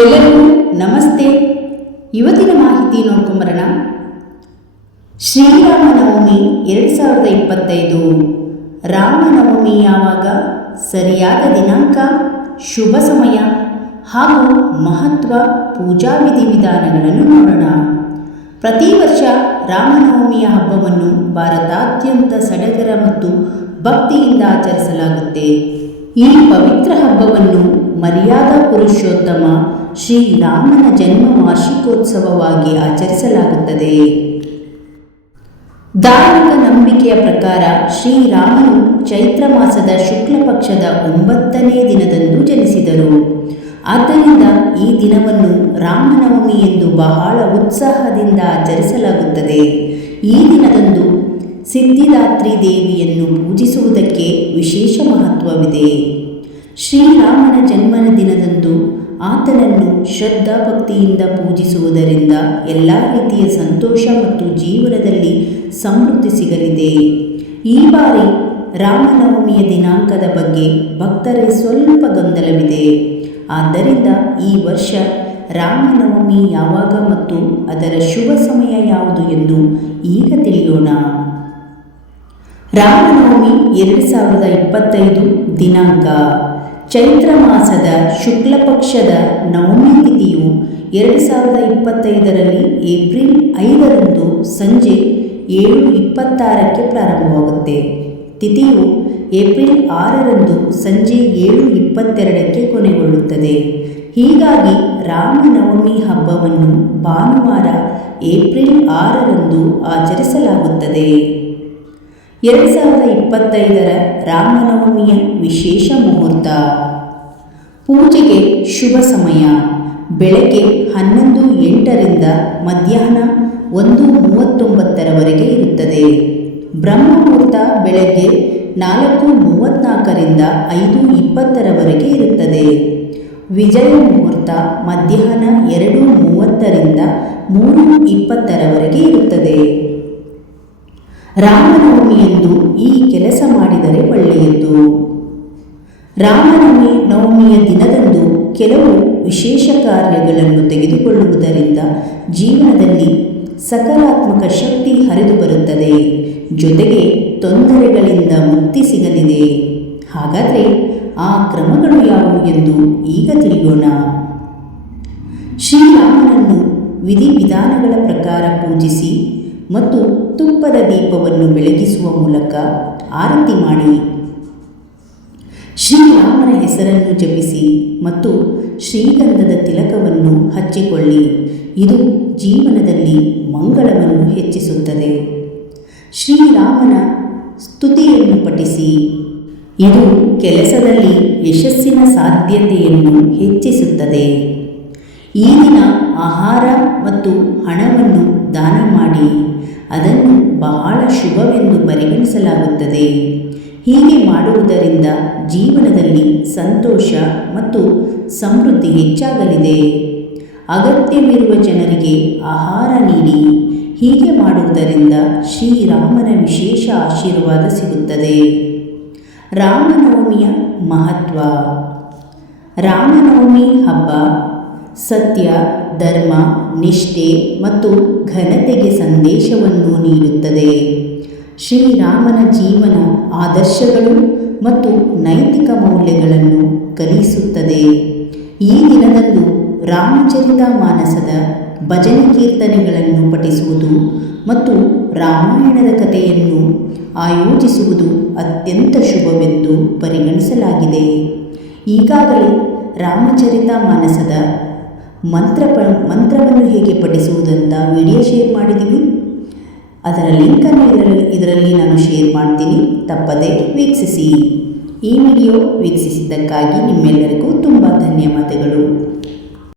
ಎಲ್ಲರಿಗೂ ನಮಸ್ತೆ. ಇವತ್ತಿನ ಮಾಹಿತಿ ನೋಡ್ಕೊಂಬರೋಣ ಶ್ರೀರಾಮನವಮಿ ಎರಡು ಸಾವಿರದ ಇಪ್ಪತ್ತೈದು. ರಾಮನವಮಿ ಯಾವಾಗ? ಸರಿಯಾದ ದಿನಾಂಕ, ಶುಭ ಸಮಯ ಹಾಗೂ ಮಹತ್ವ, ಪೂಜಾ ವಿಧಿವಿಧಾನಗಳನ್ನು ನೋಡೋಣ. ಪ್ರತಿ ವರ್ಷ ರಾಮನವಮಿಯ ಹಬ್ಬವನ್ನು ಭಾರತಾದ್ಯಂತ ಸಡಗರ ಮತ್ತು ಭಕ್ತಿಯಿಂದ ಆಚರಿಸಲಾಗುತ್ತೆ. ಈ ಪವಿತ್ರ ಹಬ್ಬವನ್ನು ಮರ್ಯಾದಾ ಪುರುಷೋತ್ತಮ ಶ್ರೀರಾಮನ ಜನ್ಮ ವಾರ್ಷಿಕೋತ್ಸವವಾಗಿ ಆಚರಿಸಲಾಗುತ್ತದೆ. ಧಾರ್ಮಿಕ ನಂಬಿಕೆಯ ಪ್ರಕಾರ ಶ್ರೀರಾಮನು ಚೈತ್ರ ಮಾಸದ ಶುಕ್ಲ ಪಕ್ಷದ ಒಂಬತ್ತನೇ ದಿನದಂದು ಜನಿಸಿದರು. ಆದ್ದರಿಂದ ಈ ದಿನವನ್ನು ರಾಮನವಮಿ ಎಂದು ಬಹಳ ಉತ್ಸಾಹದಿಂದ ಆಚರಿಸಲಾಗುತ್ತದೆ. ಈ ದಿನದಂದು ಸಿದ್ಧಿದಾತ್ರಿ ದೇವಿಯನ್ನು ಪೂಜಿಸುವುದಕ್ಕೆ ವಿಶೇಷ ಮಹತ್ವವಿದೆ. ಶ್ರೀರಾಮನ ಜನ್ಮನ ದಿನದಂದು ಆತನನ್ನು ಶ್ರದ್ಧಾ ಭಕ್ತಿಯಿಂದ ಪೂಜಿಸುವುದರಿಂದ ಎಲ್ಲ ರೀತಿಯ ಸಂತೋಷ ಮತ್ತು ಜೀವನದಲ್ಲಿ ಸಮೃದ್ಧಿ ಸಿಗಲಿದೆ. ಈ ಬಾರಿ ರಾಮನವಮಿಯ ದಿನಾಂಕದ ಬಗ್ಗೆ ಭಕ್ತರೇ ಸ್ವಲ್ಪ ಗೊಂದಲವಿದೆ. ಆದ್ದರಿಂದ ಈ ವರ್ಷ ರಾಮನವಮಿ ಯಾವಾಗ ಮತ್ತು ಅದರ ಶುಭ ಸಮಯ ಯಾವುದು ಎಂದು ಈಗ ತಿಳಿಯೋಣ. ರಾಮನವಮಿ ಎರಡು ಸಾವಿರದ ಇಪ್ಪತ್ತೈದು ದಿನಾಂಕ. ಚೈತ್ರ ಮಾಸದ ಶುಕ್ಲ ಪಕ್ಷದ ನವಮಿ ತಿಥಿಯು ಎರಡು ಸಾವಿರದ ಇಪ್ಪತ್ತೈದರಲ್ಲಿ ಏಪ್ರಿಲ್ ಐದರಂದು ಸಂಜೆ ಏಳು ಇಪ್ಪತ್ತಾರಕ್ಕೆ ಪ್ರಾರಂಭವಾಗುತ್ತೆ. ತಿಥಿಯು ಏಪ್ರಿಲ್ ಆರರಂದು ಸಂಜೆ ಏಳು ಇಪ್ಪತ್ತೆರಡಕ್ಕೆ ಕೊನೆಗೊಳ್ಳುತ್ತದೆ. ಹೀಗಾಗಿ ರಾಮನವಮಿ ಹಬ್ಬವನ್ನು ಭಾನುವಾರ ಏಪ್ರಿಲ್ ಆರರಂದು ಆಚರಿಸಲಾಗುತ್ತದೆ. ಎರಡು ಸಾವಿರದ ಇಪ್ಪತ್ತೈದರ ರಾಮನವಮಿಯ ವಿಶೇಷ ಮುಹೂರ್ತ. ಪೂಜೆಗೆ ಶುಭ ಸಮಯ. ಬೆಳಗ್ಗೆ ಹನ್ನೊಂದು ಎಂಟರಿಂದ ಮಧ್ಯಾಹ್ನ ಒಂದು ಮೂವತ್ತೊಂಬತ್ತರವರೆಗೆ ಇರುತ್ತದೆ. ಬ್ರಹ್ಮಮುಹೂರ್ತ ಬೆಳಗ್ಗೆ ನಾಲ್ಕು ಮೂವತ್ತ್ನಾಲ್ಕರಿಂದ ಐದು ಇಪ್ಪತ್ತರವರೆಗೆ ಇರುತ್ತದೆ. ವಿಜಯ ಮುಹೂರ್ತ ಮಧ್ಯಾಹ್ನ ಎರಡು ಮೂವತ್ತರಿಂದ ಮೂರು ಇಪ್ಪತ್ತರವರೆಗೆ ಇರುತ್ತದೆ. ರಾಮನವಮಿಯಂದು ಈ ಕೆಲಸ ಮಾಡಿದರೆ ಒಳ್ಳೆಯದು. ರಾಮನವಮಿ ನವಮಿಯ ದಿನದಂದು ಕೆಲವು ವಿಶೇಷ ಕಾರ್ಯಗಳನ್ನು ತೆಗೆದುಕೊಳ್ಳುವುದರಿಂದ ಜೀವನದಲ್ಲಿ ಸಕಾರಾತ್ಮಕ ಶಕ್ತಿ ಹರಿದು ಬರುತ್ತದೆ. ಜೊತೆಗೆ ತೊಂದರೆಗಳಿಂದ ಮುಕ್ತಿ ಸಿಗಲಿದೆ. ಹಾಗಾದರೆ ಆ ಕ್ರಮಗಳು ಯಾವುವು ಎಂದು ಈಗ ತಿಳಿಯೋಣ. ಶ್ರೀರಾಮನನ್ನು ವಿಧಿವಿಧಾನಗಳ ಪ್ರಕಾರ ಪೂಜಿಸಿ ಮತ್ತು ತುಪ್ಪದ ದೀಪವನ್ನು ಬೆಳಗಿಸುವ ಮೂಲಕ ಆರತಿ ಮಾಡಿ. ಶ್ರೀರಾಮನ ಹೆಸರನ್ನು ಜಪಿಸಿ ಮತ್ತು ಶ್ರೀಗಂಧದ ತಿಲಕವನ್ನು ಹಚ್ಚಿಕೊಳ್ಳಿ. ಇದು ಜೀವನದಲ್ಲಿ ಮಂಗಳವನ್ನು ಹೆಚ್ಚಿಸುತ್ತದೆ. ಶ್ರೀರಾಮನ ಸ್ತುತಿಯನ್ನು ಪಠಿಸಿ. ಇದು ಕೆಲಸದಲ್ಲಿ ಯಶಸ್ಸಿನ ಸಾಧ್ಯತೆಯನ್ನು ಹೆಚ್ಚಿಸುತ್ತದೆ. ಈ ದಿನ ಆಹಾರ ಮತ್ತು ಹಣವನ್ನು ದಾನ ಮಾಡಿ. ಅದನ್ನು ಬಹಳ ಶುಭವೆಂದು ಪರಿಗಣಿಸಲಾಗುತ್ತದೆ. ಹೀಗೆ ಮಾಡುವುದರಿಂದ ಜೀವನದಲ್ಲಿ ಸಂತೋಷ ಮತ್ತು ಸಮೃದ್ಧಿ ಹೆಚ್ಚಾಗಲಿದೆ. ಅಗತ್ಯವಿರುವ ಜನರಿಗೆ ಆಹಾರ ನೀಡಿ. ಹೀಗೆ ಮಾಡುವುದರಿಂದ ಶ್ರೀರಾಮನ ವಿಶೇಷ ಆಶೀರ್ವಾದ ಸಿಗುತ್ತದೆ. ರಾಮನವಮಿಯ ಮಹತ್ವ. ರಾಮನವಮಿ ಹಬ್ಬ ಸತ್ಯ, ಧರ್ಮ, ನಿಷ್ಠೆ ಮತ್ತು ಘನತೆಗೆ ಸಂದೇಶವನ್ನು ನೀಡುತ್ತದೆ. ಶ್ರೀರಾಮನ ಜೀವನ ಆದರ್ಶಗಳು ಮತ್ತು ನೈತಿಕ ಮೌಲ್ಯಗಳನ್ನು ಕಲಿಸುತ್ತದೆ. ಈ ದಿನದಂದು ರಾಮಚರಿತ ಮಾನಸದ ಭಜನೆ ಕೀರ್ತನೆಗಳನ್ನು ಪಠಿಸುವುದು ಮತ್ತು ರಾಮಾಯಣದ ಕಥೆಯನ್ನು ಆಯೋಜಿಸುವುದು ಅತ್ಯಂತ ಶುಭವೆಂದು ಪರಿಗಣಿಸಲಾಗಿದೆ. ಈಗಾಗಲೇ ರಾಮಚರಿತ ಮಾನಸದ ಮಂತ್ರ ಪ, ಮಂತ್ರವನ್ನು ಹೇಗೆ ಪಠಿಸುವುದಂತ ವಿಡಿಯೋ ಶೇರ್ ಮಾಡಿದ್ದೀವಿ ಅದರ ಲಿಂಕನ್ನು ಇದರಲ್ಲಿ ಇದರಲ್ಲಿ ನಾನು ಶೇರ್ ಮಾಡ್ತೀನಿ. ತಪ್ಪದೆ ವೀಕ್ಷಿಸಿ. ಈ ವಿಡಿಯೋ ವೀಕ್ಷಿಸಿದ್ದಕ್ಕಾಗಿ ನಿಮ್ಮೆಲ್ಲರಿಗೂ ತುಂಬ ಧನ್ಯವಾದಗಳು.